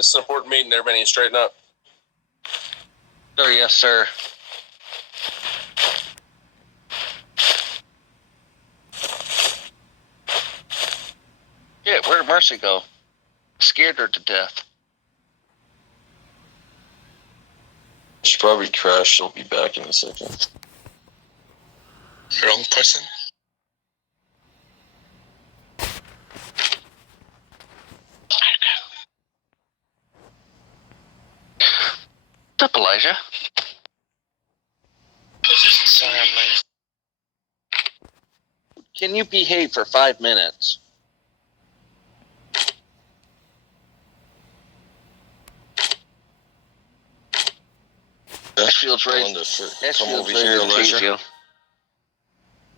This is an important meeting. Everybody needs to straighten up. Sir, yes, sir. Yeah, where'd Mercy go? Scared her to death. She probably crashed. She'll be back in a second. Wrong person. What's up, Elijah? Sorry, I'm late. Can you behave for 5 minutes? Ashfield's ready. Come over here, Elijah.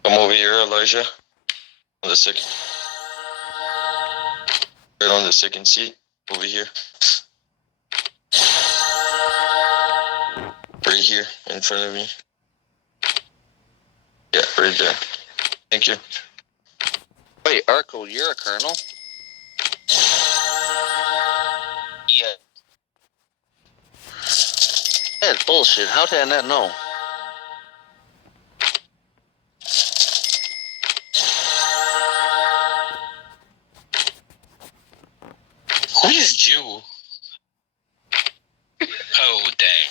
Come over here, Elijah. On the second. Right on the second seat. Over here. Right here, in front of me. Yeah, right there. Thank you. Wait, Urkel, you're a colonel? Yeah. That's bullshit. How did I not know? Who is Jew? Oh, dang.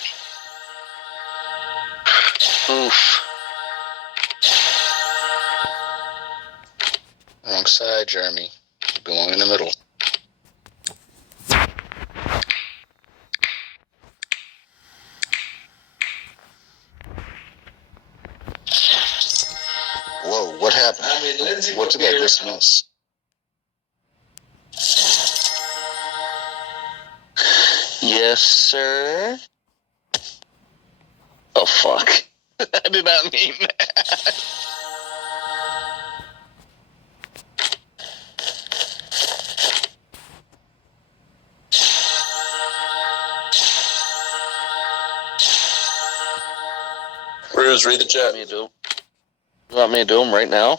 Oof. Wrong side, Jeremy. You belong in the middle. Whoa, what happened? What did I just miss? Yes, sir. Oh, fuck. I did not mean that. Bruce, read the chat. You want me to do them right now?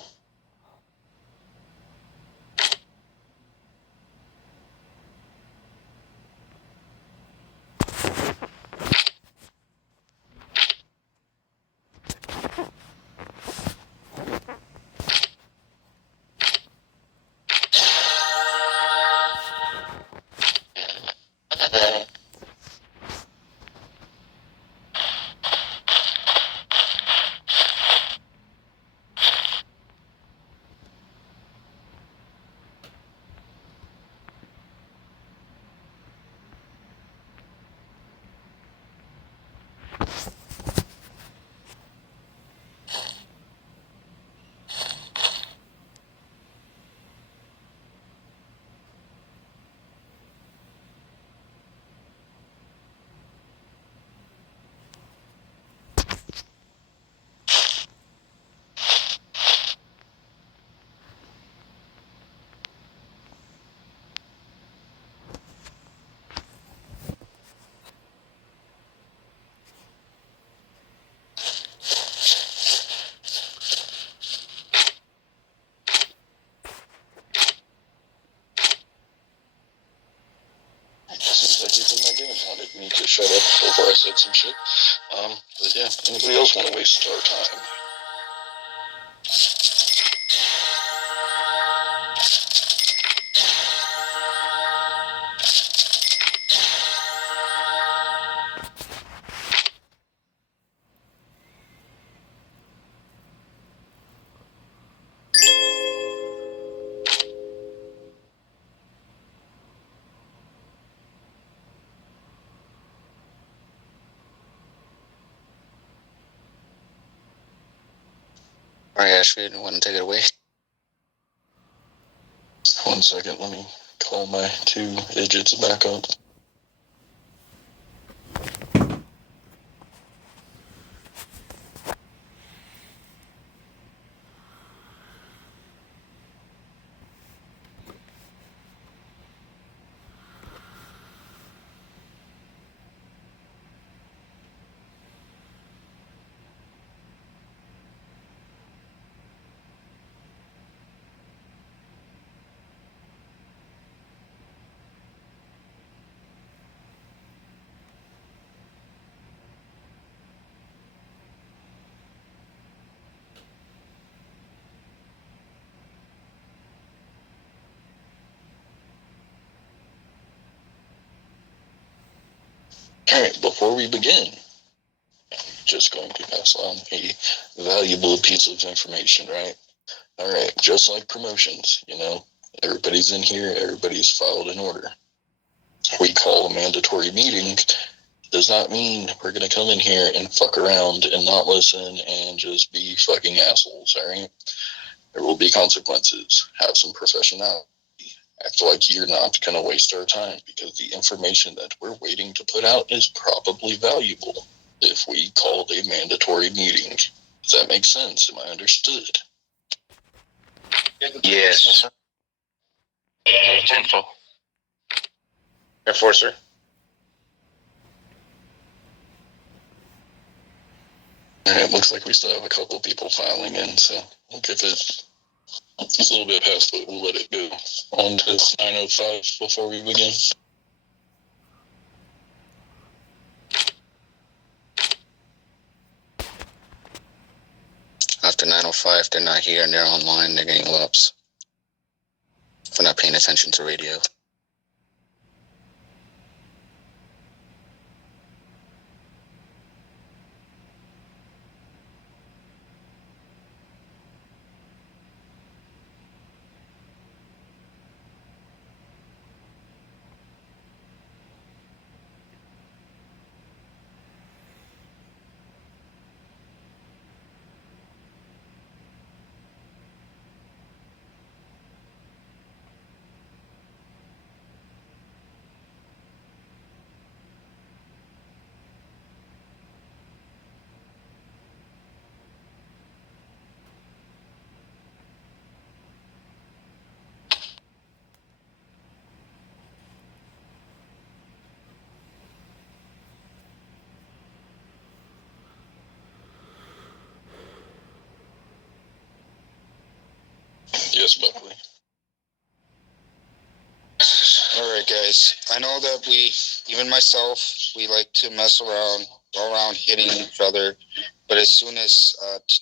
Seems like he's in my game. Wanted me to shut up before I said some shit. But yeah, anybody else want to waste our time? All right, Ashford, you want to take it away? 1 second, let me call my 2 digits back up. Alright, before we begin, just going to pass on a valuable piece of information, right? Alright, just like promotions, everybody's in here, everybody's filed in order. We call a mandatory meeting does not mean we're going to come in here and fuck around and not listen and just be fucking assholes, alright? There will be consequences. Have some professionality. Act like you're not going to waste our time, because the information that we're waiting to put out is probably valuable if we called a mandatory meeting. Does that make sense? Am I understood? Yes. Info. Enforcer. Alright, looks like we still have a couple people filing in, so we'll give it a little bit past, but we'll let it go. On to 9:05 before we begin. After 9:05, they're not here and they're online, they're getting LUPs for not paying attention to radio. Yes, Buckley. Alright guys, I know that even myself, we like to mess around, go around hitting each other, but as soon as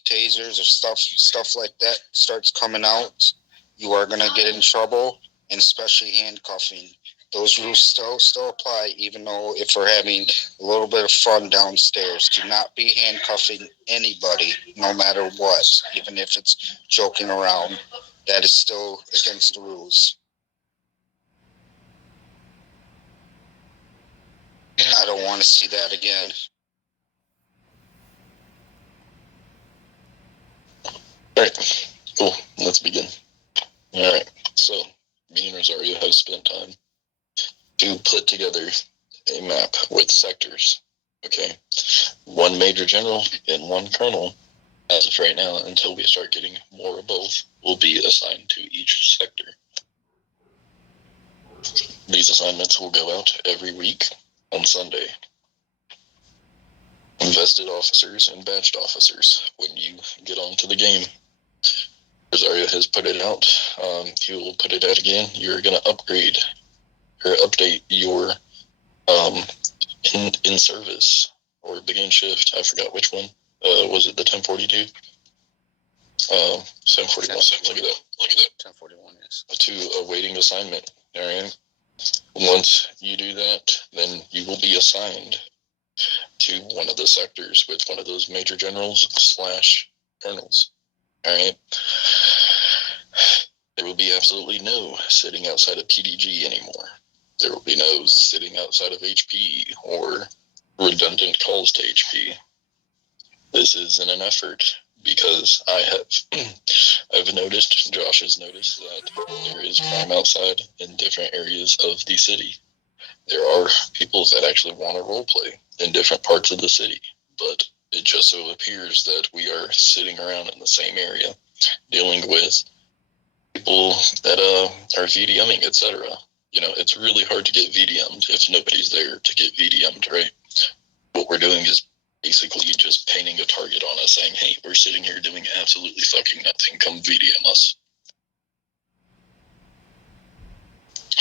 tasers or stuff like that starts coming out, you are going to get in trouble, and especially handcuffing. Those rules still apply, even though if we're having a little bit of fun downstairs. Do not be handcuffing anybody, no matter what, even if it's joking around. That is still against the rules. I don't want to see that again. Alright, cool. Let's begin. Alright, so me and Rosario have spent time to put together a map with sectors. Okay? One major general and one colonel, as of right now, until we start getting more of both, will be assigned to each sector. These assignments will go out every week on Sunday. Invested officers and badged officers, when you get onto the game. Rosario has put it out. He will put it out again. You're going to upgrade or update your in service or begin shift. I forgot which one. Was it the 1042? 741. Look at that. 1041, yes. To awaiting assignment. All right. Once you do that, then you will be assigned to one of the sectors with one of those major generals / colonels. All right. There will be absolutely no sitting outside of PDG anymore. There will be no sitting outside of HP or redundant calls to HP. This is in an effort because I've noticed, Josh has noticed, that there is crime outside in different areas of the city. There are people that actually want to role play in different parts of the city, but it just so appears that we are sitting around in the same area dealing with people that are VDMing, etc. It's really hard to get VDM'd if nobody's there to get VDM'd, right? What we're doing is basically just painting a target on us, saying, hey, we're sitting here doing absolutely fucking nothing. Come VDM us.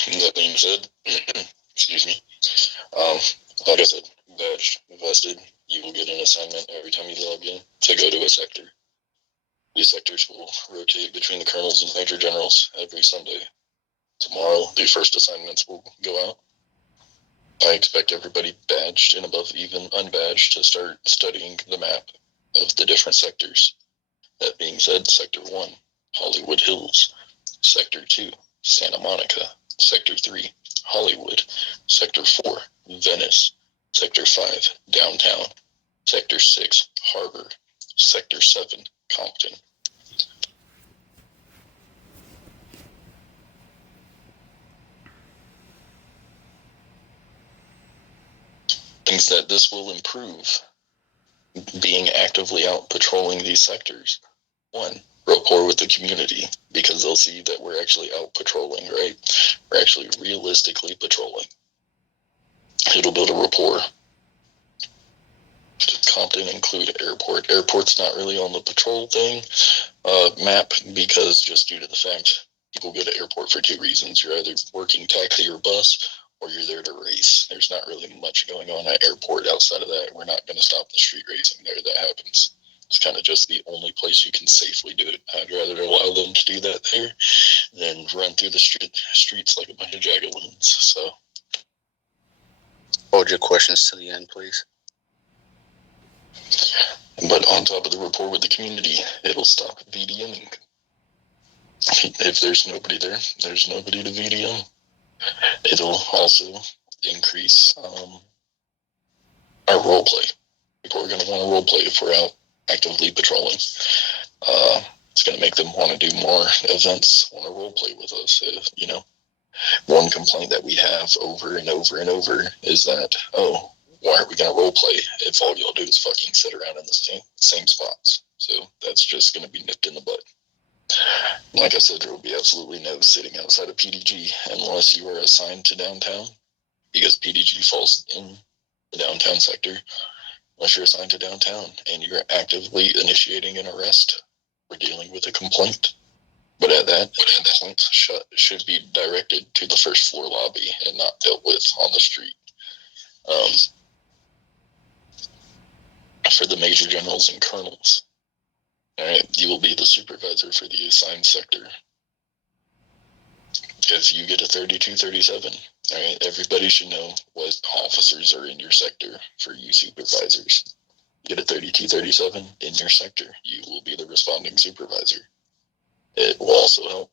That being said, excuse me, like I said, badged, vested, you will get an assignment every time you log in to go to a sector. These sectors will rotate between the colonels and major generals every Sunday. Tomorrow, the first assignments will go out. I expect everybody badged and above even unbadged to start studying the map of the different sectors. That being said, Sector 1, Hollywood Hills. Sector 2, Santa Monica. Sector 3, Hollywood. Sector 4, Venice. Sector 5, Downtown. Sector 6, Harbor. Sector 7, Compton. Things that this will improve being actively out patrolling these sectors. 1, rapport with the community, because they'll see that we're actually out patrolling, right? We're actually realistically patrolling. It'll build a rapport. Compton include airport. Airport's not really on the patrol thing map, because just due to the fact people go to airport for 2 reasons. You're either working taxi or bus, or you're there to race. There's not really much going on at airport outside of that. We're not going to stop the street racing there. That happens. It's kind of just the only place you can safely do it. I'd rather allow them to do that there than run through the streets like a bunch of jagaloons. So, Hold your questions to the end, please. But on top of the rapport with the community, it'll stop VDMing. If there's nobody there, there's nobody to VDM. It'll also increase our role play. People are going to want to role play if we're out actively patrolling. It's going to make them want to do more events, want to role play with us. You know, one complaint that we have over and over and over is that, oh, why are we going to role play if all y'all do is fucking sit around in the same spots? So that's just going to be nipped in the bud. Like I said, there will be absolutely no sitting outside of PDG unless you are assigned to downtown, because PDG falls in the downtown sector. Unless you're assigned to downtown and you're actively initiating an arrest or dealing with a complaint. But at that point, should be directed to the first floor lobby and not dealt with on the street. For the major generals and colonels, all right, you will be the supervisor for the assigned sector. If you get a 3237, all right, everybody should know what officers are in your sector for you supervisors. You get a 3237 in your sector, you will be the responding supervisor. It will also help.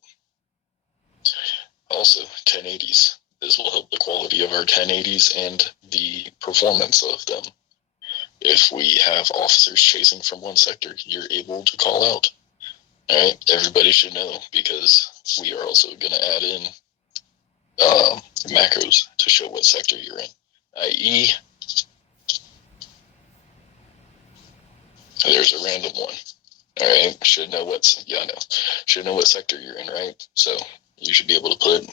Also, 1080s. This will help the quality of our 1080s and the performance of them. If we have officers chasing from one sector, you're able to call out. All right, everybody should know, because we are also going to add in macros to show what sector you're in, i.e., there's a random one. All right, should know what sector you're in, right? So you should be able to put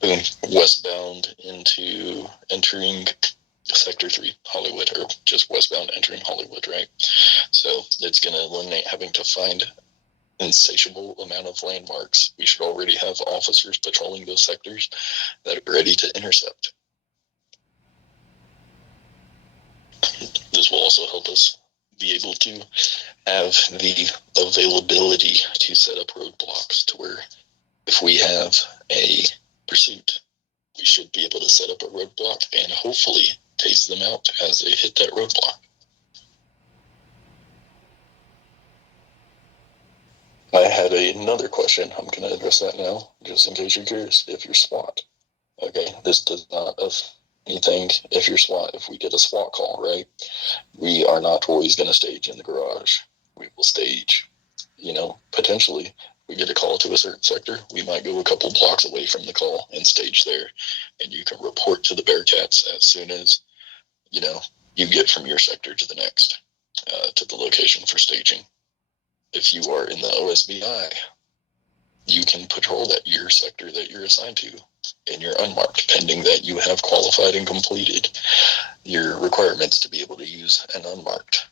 boom, westbound into entering Sector 3, Hollywood, or just westbound entering Hollywood, right? So it's going to eliminate having to find insatiable amount of landmarks. We should already have officers patrolling those sectors that are ready to intercept. This will also help us be able to have the availability to set up roadblocks to where if we have a pursuit, we should be able to set up a roadblock and hopefully tase them out as they hit that roadblock. I had another question. I'm going to address that now, just in case you're curious. If you're SWAT, okay, this does not of anything. If you're SWAT, if we get a SWAT call, right, we are not always going to stage in the garage. We will stage, potentially. We get a call to a certain sector, we might go a couple blocks away from the call and stage there, and you can report to the Bearcats as soon as you get from your sector to the next, to the location for staging. If you are in the OSBI, you can patrol your sector that you're assigned to, and you're unmarked, pending that you have qualified and completed your requirements to be able to use an unmarked.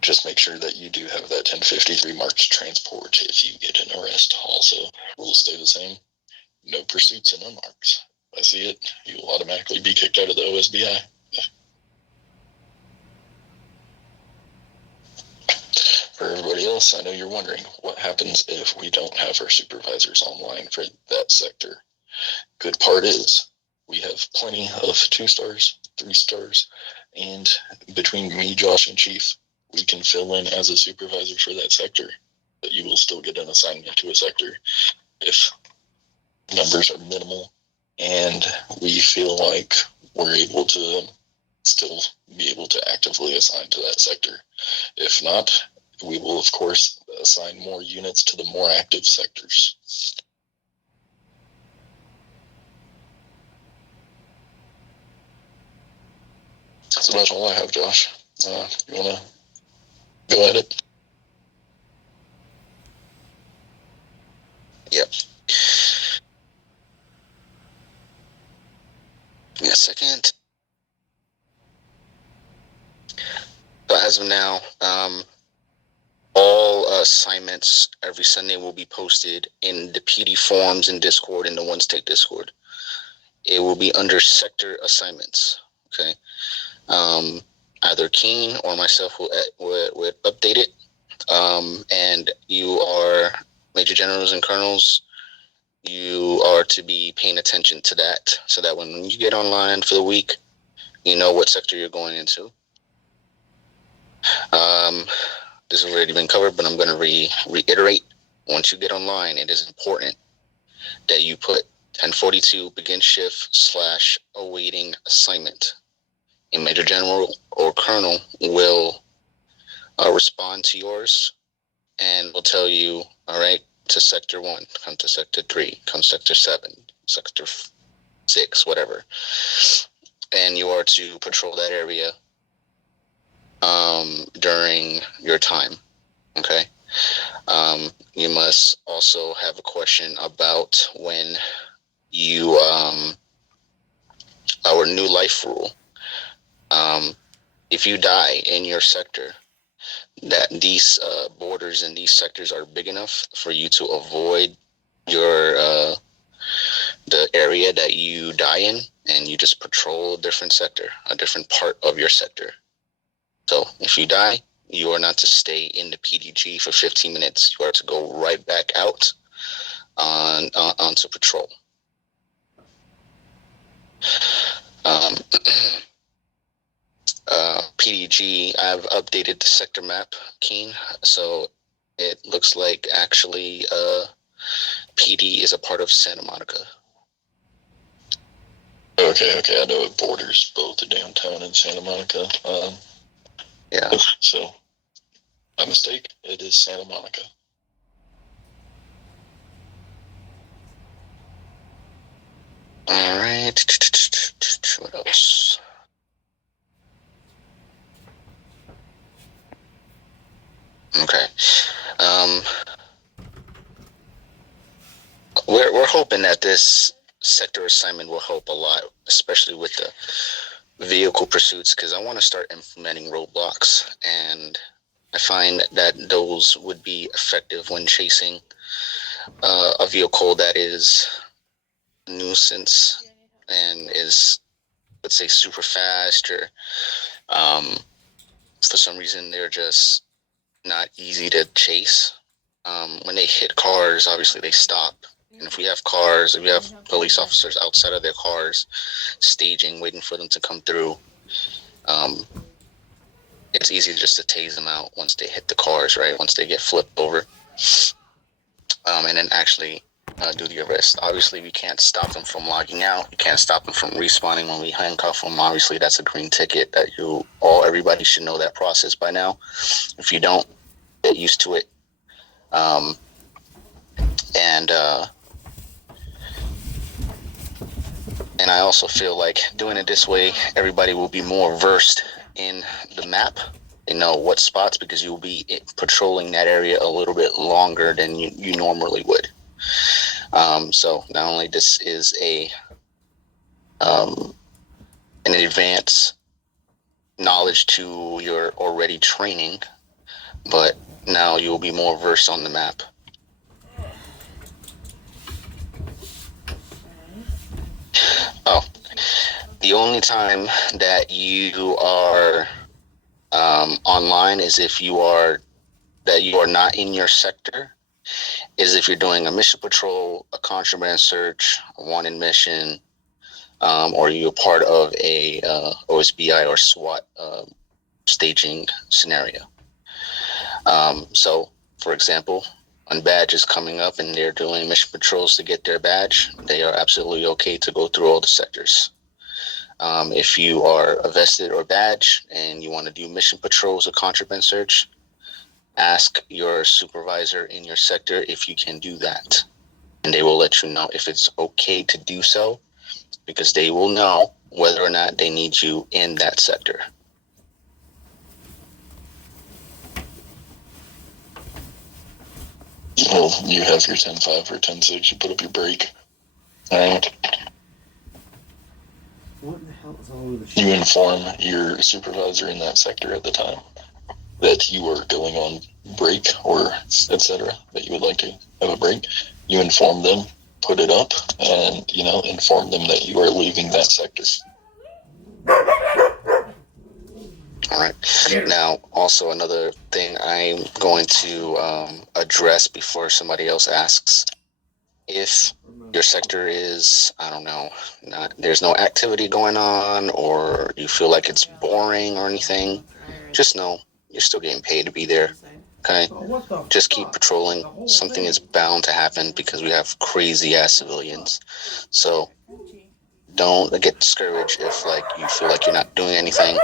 Just make sure that you do have that 1053 marked transport if you get an arrest. Also, rules stay the same. No pursuits and unmarked. If I see it, you will automatically be kicked out of the OSBI. For everybody else, I know you're wondering, what happens if we don't have our supervisors online for that sector? Good part is we have plenty of 2 stars, 3 stars, and between me, Josh, and Chief, we can fill in as a supervisor for that sector. But you will still get an assignment to a sector if numbers are minimal and we feel like we're able to still be able to actively assign to that sector. If not, we will, of course, assign more units to the more active sectors. So that's all I have, Josh. You want to go at it? Yep. Give me a second. So as of now, all assignments every Sunday will be posted in the PD forums in Discord, in the One State Discord. It will be under sector assignments. Okay. Either Keen or myself would update it. And you are Major Generals and Colonels. You are to be paying attention to that, so that when you get online for the week, you know what sector you're going into. This has already been covered, but I'm going to reiterate. Once you get online, it is important that you put 1042 begin shift / awaiting assignment. A Major General or Colonel will respond to yours and will tell you, all right, to Sector 1, come to Sector 3, come Sector 7, Sector 6, whatever. And you are to patrol that area during your time, okay? You must also have a question about when you, our new life rule. If you die in your sector, that these borders and these sectors are big enough for you to avoid your the area that you die in, and you just patrol a different sector, a different part of your sector. So if you die, you are not to stay in the PDG for 15 minutes. You are to go right back out onto patrol. PDG, I've updated the sector map, Keen, so it looks like actually PD is a part of Santa Monica. Okay, I know it borders both the downtown and Santa Monica. Yeah. So, my mistake, it is Santa Monica. All right. What else? Okay. We're hoping that this sector assignment will help a lot, especially with the vehicle pursuits, because I want to start implementing roadblocks, and I find that those would be effective when chasing a vehicle that is a nuisance and is, let's say, super fast, or for some reason they're just not easy to chase. When they hit cars, obviously they stop. And if we have cars, if we have police officers outside of their cars, staging, waiting for them to come through, it's easy just to tase them out once they hit the cars, right? Once they get flipped over. And then actually do the arrest. Obviously, we can't stop them from logging out. We can't stop them from respawning when we handcuff them. Obviously, that's a green ticket that everybody should know that process by now. If you don't, get used to it. And I also feel like doing it this way, everybody will be more versed in the map. They know what spots, because you'll be patrolling that area a little bit longer than you normally would. So not only this is an advanced knowledge to your already training, but now you'll be more versed on the map. Oh, the only time that you are online is if you are not in your sector is if you're doing a mission patrol, a contraband search, a wanted mission, or you're part of a OSBI or SWAT staging scenario. So, for example, when badge is coming up and they're doing mission patrols to get their badge, they are absolutely okay to go through all the sectors. If you are a vested or badge and you want to do mission patrols or contraband search, ask your supervisor in your sector if you can do that. And they will let you know if it's okay to do so, because they will know whether or not they need you in that sector. Well, you have your 10-5 or 10-6, you put up your break. Alright. What the hell is all of this You shit? inform your supervisor in that sector at the time that you are going on break or etc., that you would like to have a break. You inform them, put it up, and, inform them that you are leaving that sector. All right. Now, also another thing I'm going to address before somebody else asks. If your sector is, I don't know, there's no activity going on, or you feel like it's boring or anything, just know you're still getting paid to be there. Okay? Just keep patrolling. Something is bound to happen because we have crazy ass civilians. So don't get discouraged if you feel like you're not doing anything.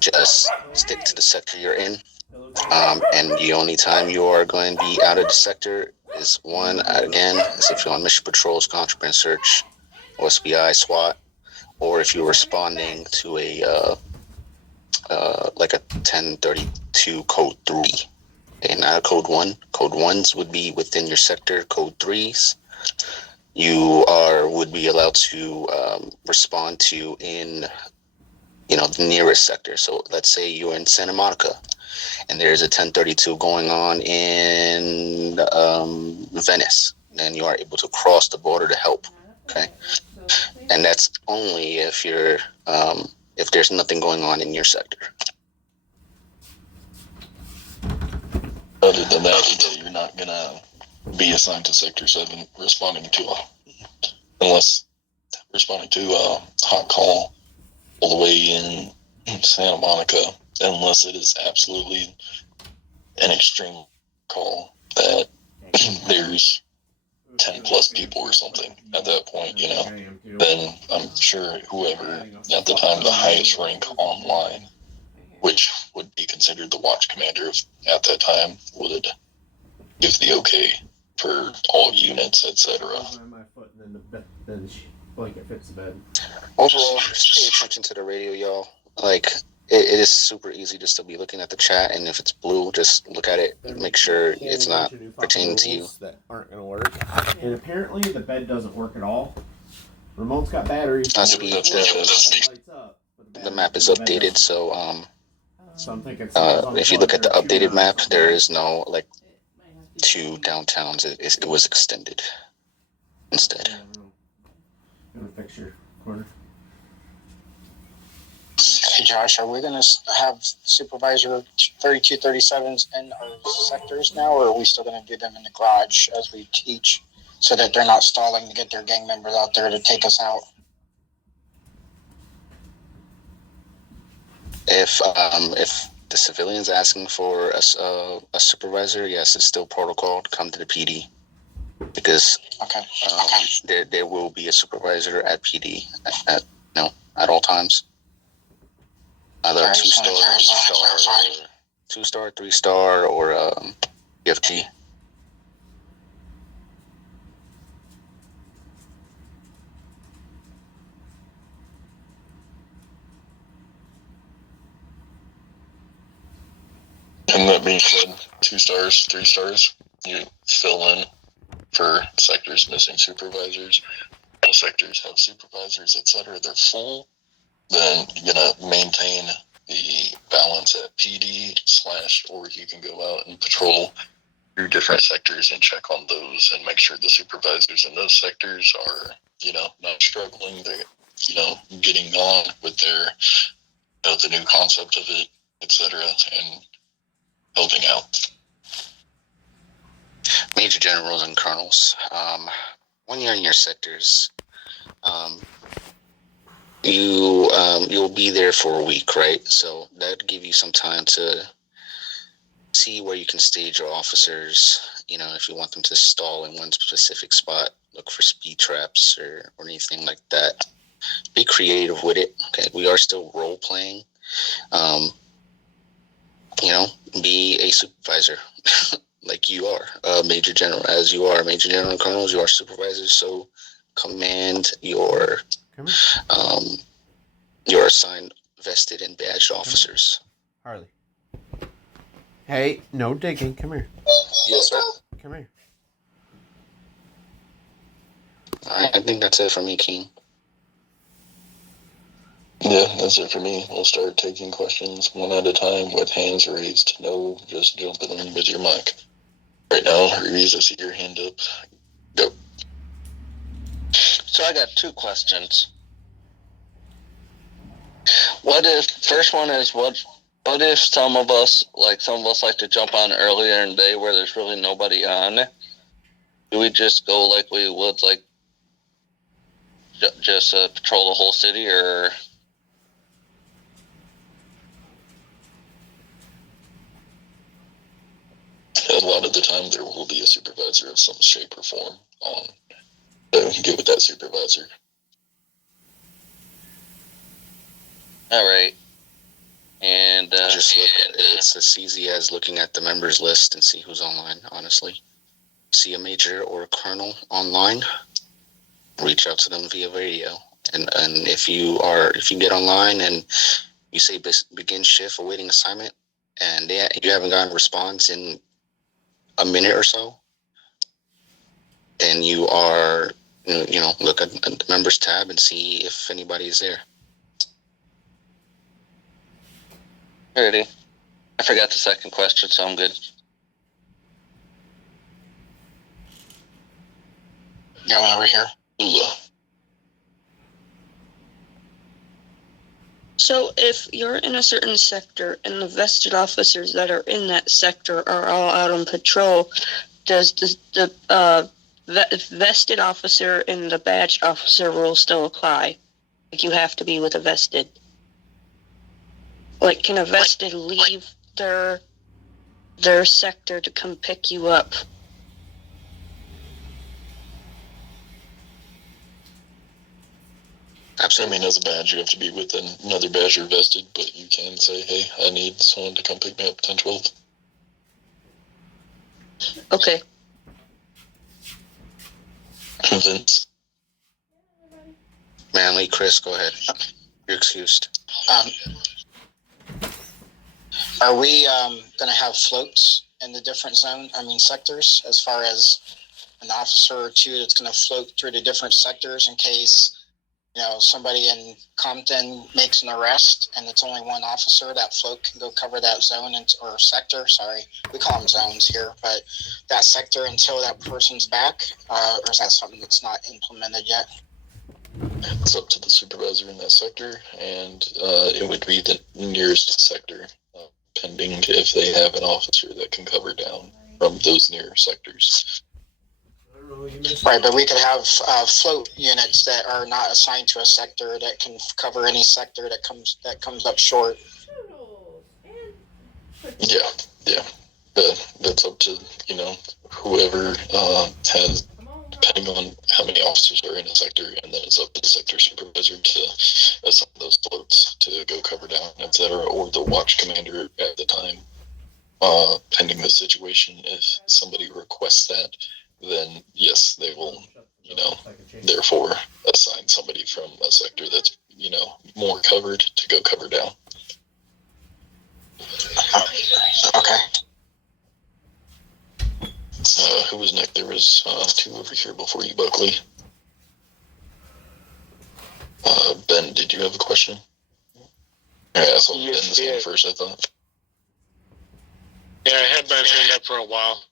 Just stick to the sector you're in. And the only time you are going to be out of the sector is if you're on mission patrols, contraband search, OSBI, SWAT, or if you're responding to a 1032 code 3. Okay, not a code 1. Code 1s would be within your sector. Code 3s you would be allowed to respond to in the nearest sector. So let's say you're in Santa Monica and there's a 1032 going on in Venice, then you are able to cross the border to help. Okay, and that's only if you're if there's nothing going on in your sector. Other than that, you're not gonna be assigned to Sector 7 unless responding to a hot call all the way in Santa Monica, unless it is absolutely an extreme call that there's 10 plus people or something at that point, then I'm sure whoever at the time the highest rank online, which would be considered the watch commander at that time, would give the okay for all units, etc. My foot and then the blanket fits the bed. Overall, just pay attention to the radio, y'all. It is super easy just to be looking at the chat, and if it's blue, just look at it, make sure it's not pertaining to you. That aren't going to work. And apparently the bed doesn't work at all. Remote's got batteries. The map is updated, so So I'm thinking if you look at the updated map, there is no 2 downtowns. It was extended instead. In the picture corner. Hey Josh, are we going to have supervisor 3237s in our sectors now, or are we still going to do them in the garage as we teach, so that they're not stalling to get their gang members out there to take us out? If the civilian's asking for a supervisor, yes, it's still protocol to come to the PD, because there will be a supervisor at PD at all times. Either 2-star, 3-star, or BFG. And that being said, 2 stars, 3 stars, you fill in for sectors missing supervisors. All sectors have supervisors, etc. They're full. Then you're gonna maintain the balance at PD / or you can go out and patrol through different sectors and check on those and make sure the supervisors in those sectors are, not struggling. They're, getting on with their, the new concept of it, etc. and helping out. Major generals and colonels. When you're in your sectors, you'll be there for a week, right? So that'd give you some time to see where you can stage your officers. If you want them to stall in one specific spot, look for speed traps or anything like that. Be creative with it. Okay, we are still role playing. Be a supervisor like you are, major general, as you are major general and colonels. You are supervisors, so command your assigned, vested, and badged officers. Harley. Hey, no digging. Come here. Yes, sir. Come here. I think that's it for me, King. Yeah, that's it for me. We'll start taking questions one at a time with hands raised. No, just jumping in with your mic. Right now, Reese, I see your hand up. Go. So I got two questions. First one is what if some of us like to jump on earlier in the day where there's really nobody on? Do we just go like we would like just patrol the whole city, or? A lot of the time, there will be a supervisor of some shape or form on. So get with that supervisor. All right. And it's as easy as looking at the members list and see who's online. Honestly, see a major or a colonel online, reach out to them via radio. And if you get online and you say begin shift awaiting assignment, and you haven't gotten a response in a minute or so, then you are, look at the members tab and see if anybody is there. Alrighty. I forgot the second question, so I'm good. Going over here. So if you're in a certain sector and the vested officers that are in that sector are all out on patrol, does the vested officer and the badged officer rule still apply? Like you have to be with a vested? Like can a vested leave their sector to come pick you up? Absolutely. I mean, as a badge, you have to be with another badge you're vested, but you can say, hey, I need someone to come pick me up 10-12. Okay. Vince. Manly, Chris, go ahead. You're excused. Are we going to have floats in the different sectors, as far as an officer or two that's going to float through the different sectors in case, somebody in Compton makes an arrest and it's only one officer? That float can go cover that zone or sector. Sorry, we call them zones here, but that sector until that person's back, or is that something that's not implemented yet? It's up to the supervisor in that sector, and it would be the nearest sector, pending if they have an officer that can cover down from those near sectors. Right, but we could have float units that are not assigned to a sector that can cover any sector that comes up short. Yeah. That's up to whoever has, depending on how many officers are in a sector, and then it's up to the sector supervisor to assign those floats to go cover down, etc., or the watch commander at the time, pending the situation. If somebody requests that, then yes, they will, therefore assign somebody from a sector that's, more covered to go cover down. Okay. Who was next? There was two over here before you, Buckley. Ben, did you have a question? Yeah, I saw Ben was hand first, I thought. Yeah, I had my hand up for a while.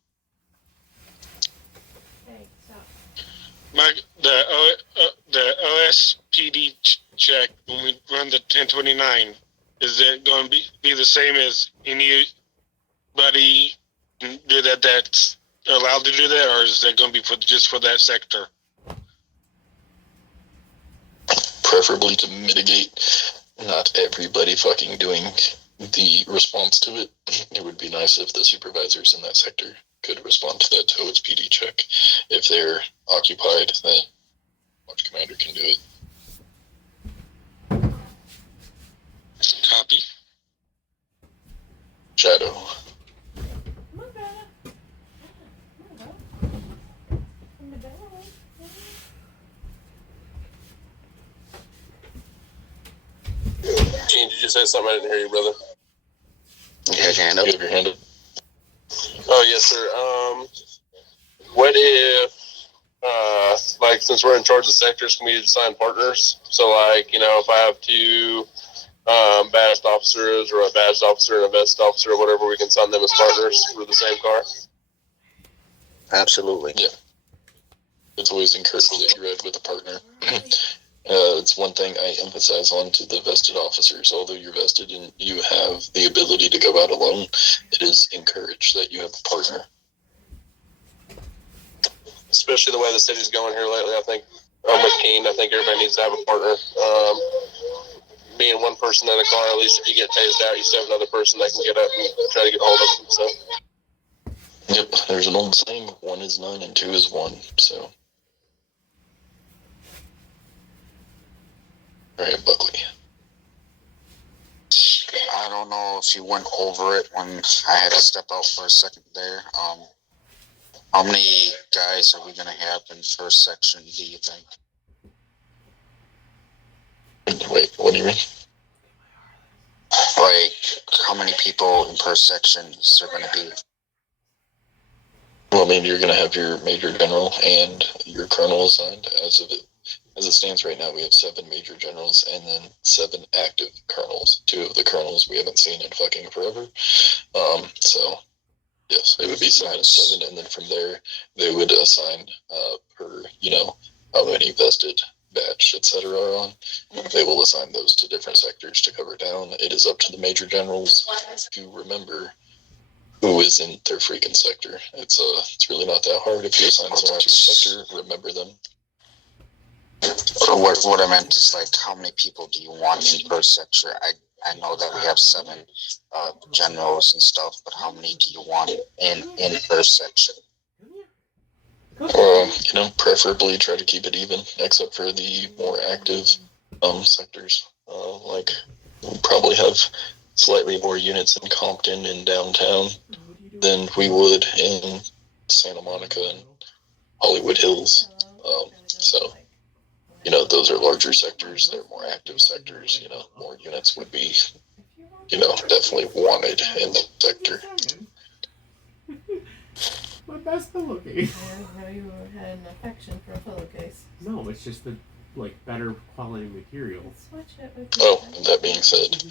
The OSPD check when we run the 1029, is it going to be the same as anybody do that's allowed to do that, or is that going to be just for that sector? Preferably to mitigate not everybody fucking doing the response to it. It would be nice if the supervisors in that sector could respond to that OSPD check. If they're occupied, then Watch Commander can do it. Copy. Shadow. Gene, did you say something? I didn't hear you, brother. You have your hand up? You have your hand up. Oh, yes, sir. What if, like, since we're in charge of sectors, can we assign partners? So, like, you know, if I have two badged officers or a badged officer and a vested officer or whatever, we can assign them as partners for the same car? Absolutely. Yeah. It's always encouraged that you ride with a partner. It's one thing I emphasize on to the vested officers. Although you're vested and you have the ability to go out alone, it is encouraged that you have a partner. Especially the way the city's going here lately, I think I'm with Keen. I think everybody needs to have a partner. Being one person in a car, at least if you get tased out, you still have another person that can get up and try to get a hold of them. So. Yep, there's an old saying, 1 is 9 and 2 is 1, so. Alright, Buckley. I don't know if you went over it when I had to step out for a second there. How many guys are we going to have in first section, do you think? Wait, what do you mean? Like, how many people in per section is there going to be? Well, I mean, you're going to have your major general and your colonel assigned. As it stands right now, we have 7 major generals and then 7 active colonels. 2 of the colonels we haven't seen in fucking forever. So, yes, it would be 7 and 7, and then from there, they would assign per, you know, how many vested, badged, etc. are on. They will assign those to different sectors to cover down. It is up to the major generals to remember who is in their freaking sector. It's really not that hard. If you assign someone to your sector, remember them. So what I meant is, like, how many people do you want in per sector? I know that we have 7 generals and stuff, but how many do you want in per section? You know, preferably try to keep it even, except for the more active sectors. Like, we'll probably have slightly more units in Compton and downtown than we would in Santa Monica and Hollywood Hills. So, you know, those are larger sectors. They're more active sectors. You know, more units would be, you know, definitely wanted in the sector. My best pillowcase. I didn't know you had an affection for a pillowcase. No, it's just the better quality material. Switch it with Oh, that being said,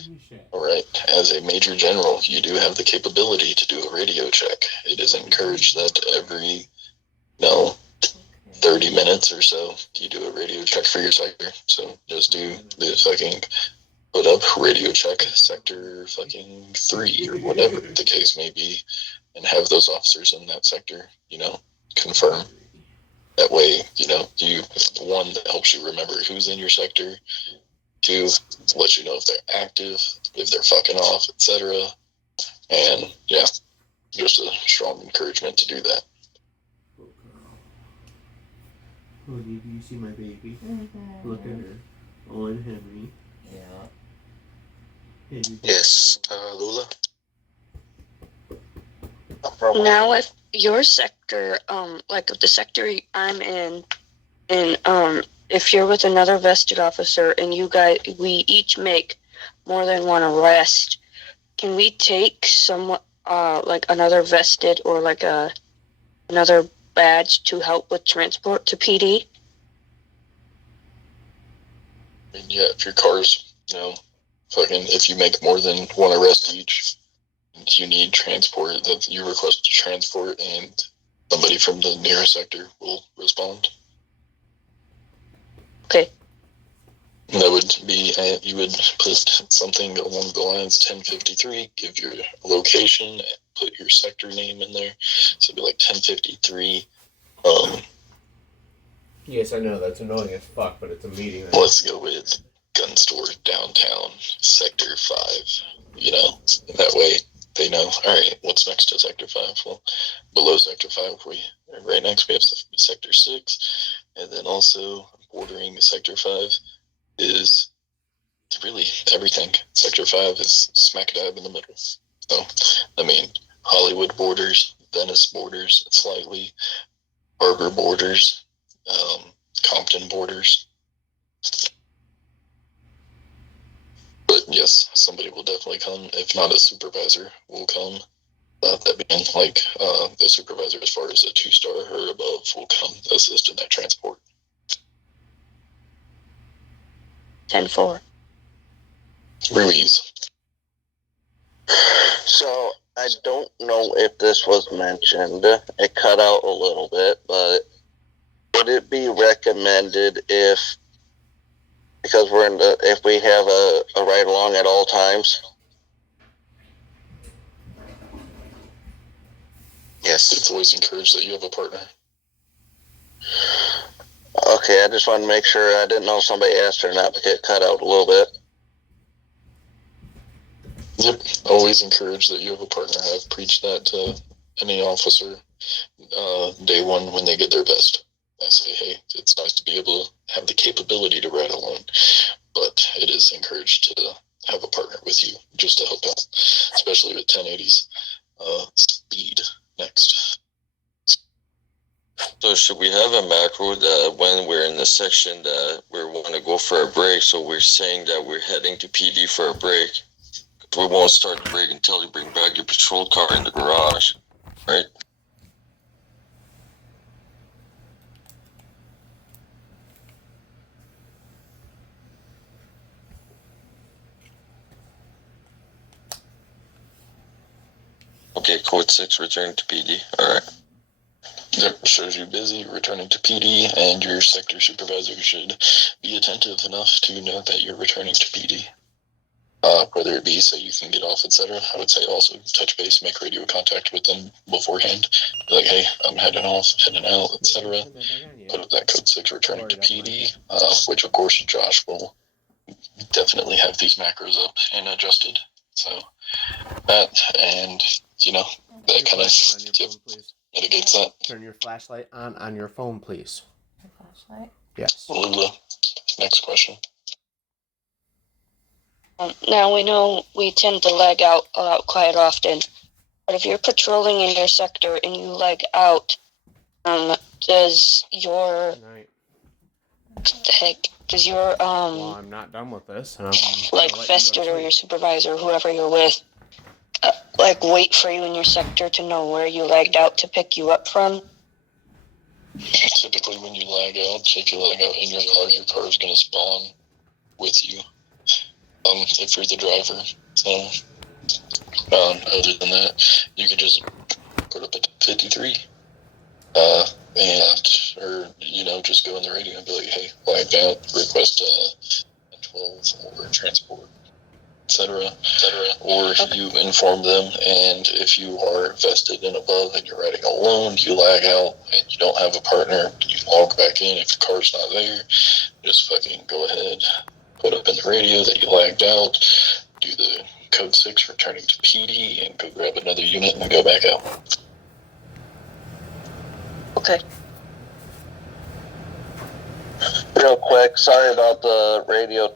alright, as a major general, you do have the capability to do a radio check. It is encouraged that every, 30 minutes or so, you do a radio check for your sector. So just do the fucking put up radio check sector fucking 3 or whatever the case may be, and have those officers in that sector, you know, confirm. That way, you know, one, that helps you remember who's in your sector. 2, lets you know if they're active, if they're fucking off, etc. And yeah, just a strong encouragement to do that. Honey, do you see my baby? Mm-hmm. Look at her. On Henry. Yeah. Henry. Yes, Lula? Now, if your sector, like the sector I'm in, and if you're with another vested officer and we each make more than one arrest, can we take like another vested or like another badge to help with transport to PD? I mean, yeah, if your car's, if you make more than one arrest each, and you need transport, that you request to transport, and somebody from the nearest sector will respond. Okay. That would be, you would put something along the lines 1053, give your location, put your sector name in there. So it'd be like 1053. Yes, I know, that's annoying as fuck, but it's a meeting. Let's go with gun store downtown, sector 5. You know, that way they know, all right, what's next to sector 5? Well, below sector 5, right next we have sector 6. And then also bordering sector 5 is really everything. Sector 5 is smack dab in the middle. So, I mean, Hollywood borders, Venice borders slightly, Harbor borders, Compton borders. But yes, somebody will definitely come. If not a supervisor, will come. That being like the supervisor, as far as a 2-star or above, will come assist in that transport. 10-4. Ruiz. So I don't know if this was mentioned. It cut out a little bit, but would it be recommended because if we have a ride along at all times? Yes. It's always encouraged that you have a partner. Okay, I just wanted to make sure. I didn't know if somebody asked or not, but it cut out a little bit. Yep, always encourage that you have a partner. I've preached that to any officer day one when they get their vest. I say, hey, it's nice to be able to have the capability to ride alone, but it is encouraged to have a partner with you just to help out, especially with 1080s. Speed next. So should we have a macro that when we're in the section that we want to go for a break, so we're saying that we're heading to PD for a break? We won't start the break until you bring back your patrol car in the garage, right? Okay, code 6, return to PD. All right. That shows you busy, returning to PD, and your sector supervisor should be attentive enough to know that you're returning to PD. Whether it be so you can get off, etc. I would say also touch base, make radio contact with them beforehand. Be like, hey, I'm heading off, heading out, etc. Put up that code 6, returning to PD, which of course Josh will definitely have these macros up and adjusted. So that, and you know, that kind of mitigates that. Turn your flashlight on your phone, please. My flashlight? Yes. Lula, next question. Now we know we tend to lag out quite often, but if you're patrolling in your sector and you lag out, does your Well, I'm not done with this. like Vested or your supervisor, whoever you're with, like wait for you in your sector to know where you lagged out to pick you up from? Typically, when you lag out, if you lag out in your car is going to spawn with you. If you're the driver. So, other than that, you can just put up at 53. Or, just go on the radio and be like, hey, lagged out, request a 12 or transport, etc. Or you inform them, and if you are vested and above and you're riding alone, you lag out and you don't have a partner, you log back in. If your car's not there, just fucking go ahead, put up in the radio that you lagged out, do the code 6 returning to PD, and go grab another unit and go back out. Okay. Real quick, sorry about the radio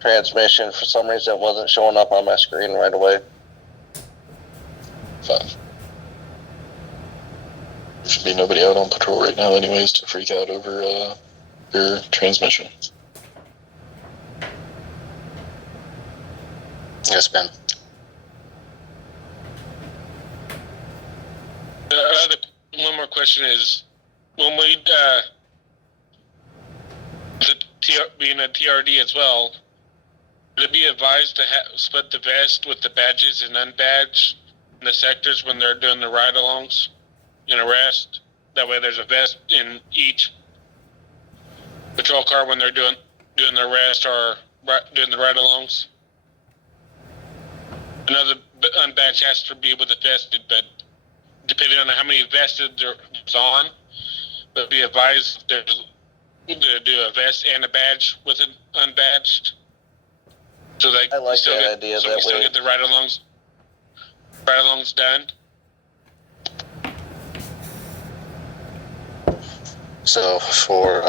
transmission. For some reason, it wasn't showing up on my screen right away. Fine. There should be nobody out on patrol right now anyways to freak out over your transmission. Yes, Ben. One more question is, when we being a TRD as well, would it be advised to split the vest with the badges and unbadged in the sectors when they're doing the ride-alongs and arrest? That way there's a vest in each patrol car when they're doing doing the rest are doing the ride-alongs. Another unbatched has to be with a vested, but depending on how many vested there's on, but be advised to do a vest and a badge with an unbadged. So they I like that idea. So That we still way, get the ride-alongs done. So for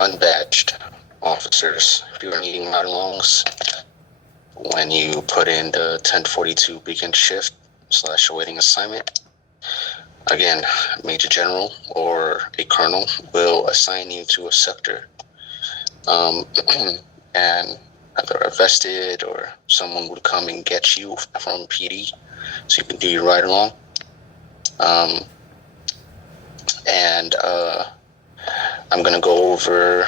unbadged officers, if you are needing ride-alongs, when you put in the 1042 beacon shift / awaiting assignment, again, Major General or a Colonel will assign you to a sector. And either a vested or someone would come and get you from PD so you can do your ride-along. I'm going to go over,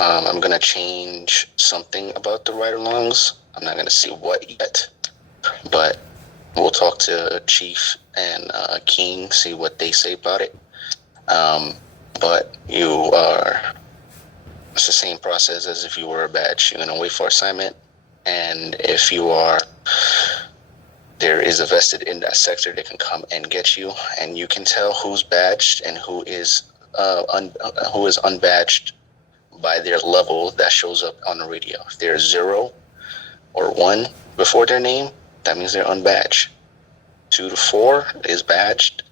I'm going to change something about the ride-alongs. I'm not going to say what yet, but we'll talk to Chief and King, see what they say about it. But it's the same process as if you were a badge. You're going to wait for assignment, and if there is a vested in that sector, they can come and get you, and you can tell who's badged and who is unbadged by their level that shows up on the radio. If there's 0 or 1 before their name, that means they're unbadged. 2 to 4 is badged.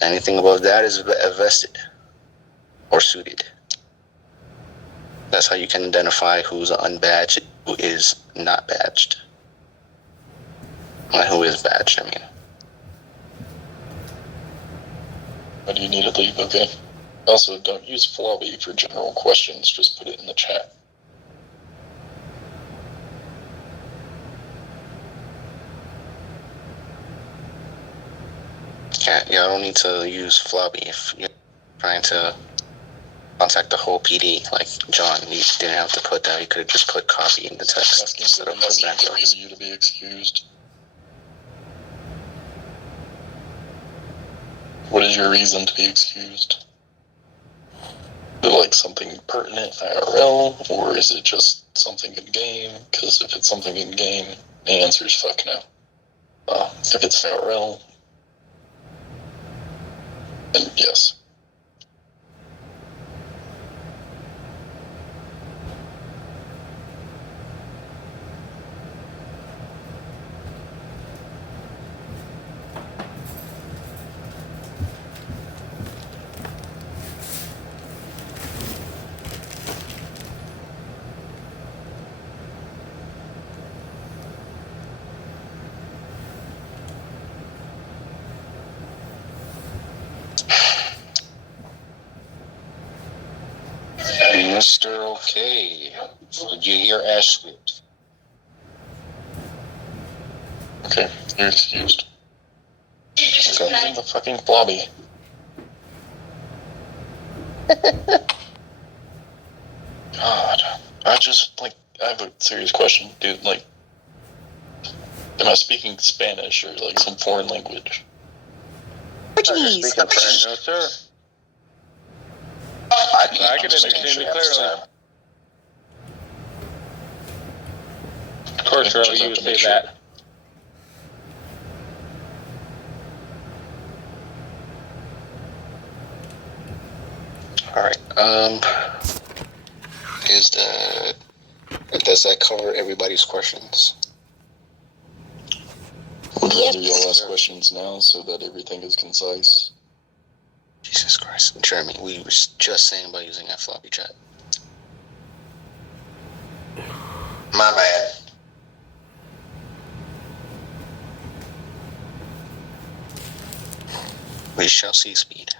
Anything above that is vested or suited. That's how you can identify who's unbadged, who is not badged. Who is badged, I mean. But you need to leave, okay? Also, don't use Flobby for general questions, just put it in the chat. Yeah, I don't need to use Flobby if you're trying to contact the whole PD. Like John, you didn't have to put that. You could have just put copy in the text instead of put backwards. You to be excused. What is your reason to be excused? Is it like something pertinent IRL, or is it just something in game? Because if it's something in game, the answer is fuck no. If it's IRL, then yes. Mr. Okay. Did you hear Ashley? Okay, you're excused. Okay, the fucking Flobby. God, I have a serious question, dude. Like, am I speaking Spanish or like some foreign language? Portuguese. No, sir. I can understand you clearly. Of course, Earl, you would say that. All right. Does that cover everybody's questions? Would rather y'all ask questions now so that everything is concise. Jesus Christ, Jeremy, we were just saying about using that floppy chat. My bad. We shall see speed.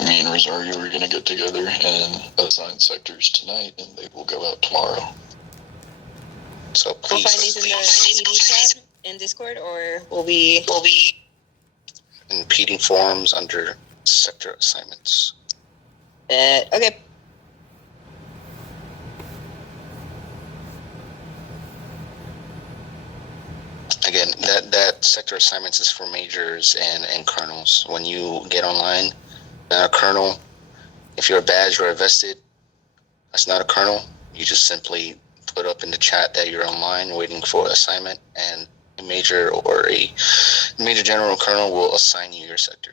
Me and Rosario are going to get together and assign sectors tonight, and they will go out tomorrow. So We'll please. find these in the PD chat in Discord, or will we? In PD forums under sector assignments. Okay. Again, that sector assignments is for majors and colonels. When you get online, a colonel If you're a badge or a vested, that's not a colonel. You just simply put up in the chat that you're online waiting for assignment, and a major or a major general colonel will assign you your sector.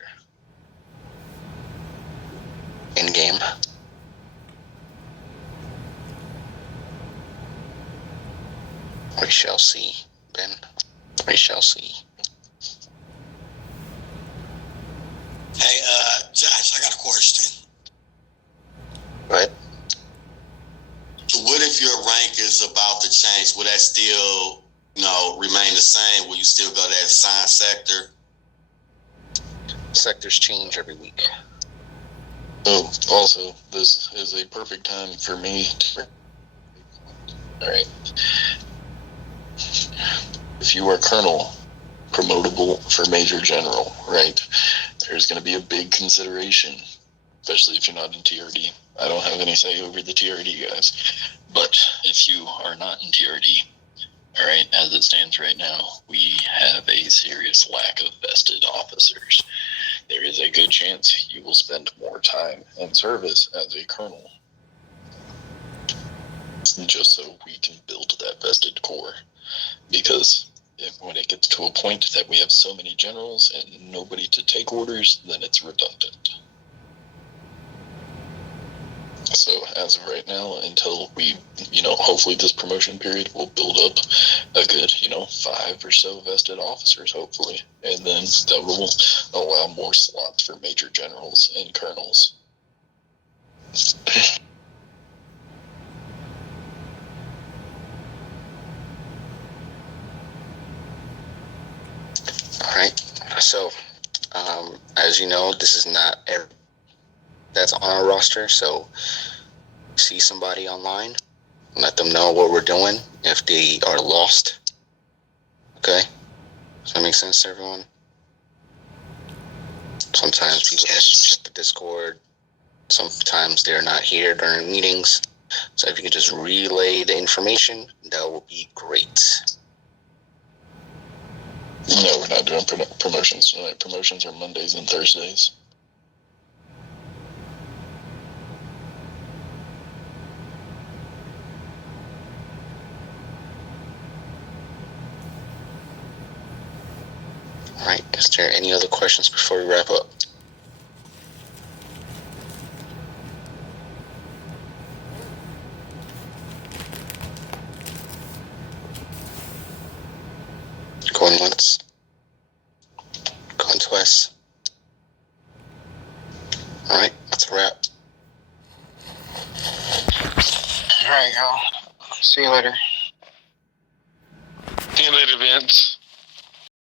In game. We shall see, Ben. We shall see. Hey, Josh, I got a question. Right? What if your rank is about to change? Will that still, remain the same? Will you still go to that assigned sector? Sectors change every week. Oh, also, this is a perfect time for me to... Alright. If you are colonel, promotable for major general, right? There's going to be a big consideration, especially if you're not in TRD. I don't have any say over the TRD guys. But if you are not in TRD, all right, as it stands right now, we have a serious lack of vested officers. There is a good chance you will spend more time in service as a colonel, just so we can build that vested corps. Because when it gets to a point that we have so many generals and nobody to take orders, then it's redundant. So as of right now, until we, hopefully this promotion period will build up a good, 5 or so vested officers, hopefully. And then that will allow more slots for major generals and colonels. All right. So, as you know, this is not every that's on our roster. So, see somebody online, let them know what we're doing. If they are lost, okay. Does that make sense to everyone? Sometimes people don't check the Discord. Sometimes they're not here during meetings. So if you could just relay the information, that would be great. No, we're not doing promotions tonight. Promotions are Mondays and Thursdays. All right. Is there any other questions before we wrap up? Going once. Going twice. All right. That's a wrap. All right, y'all. See you later. See you later, Vince.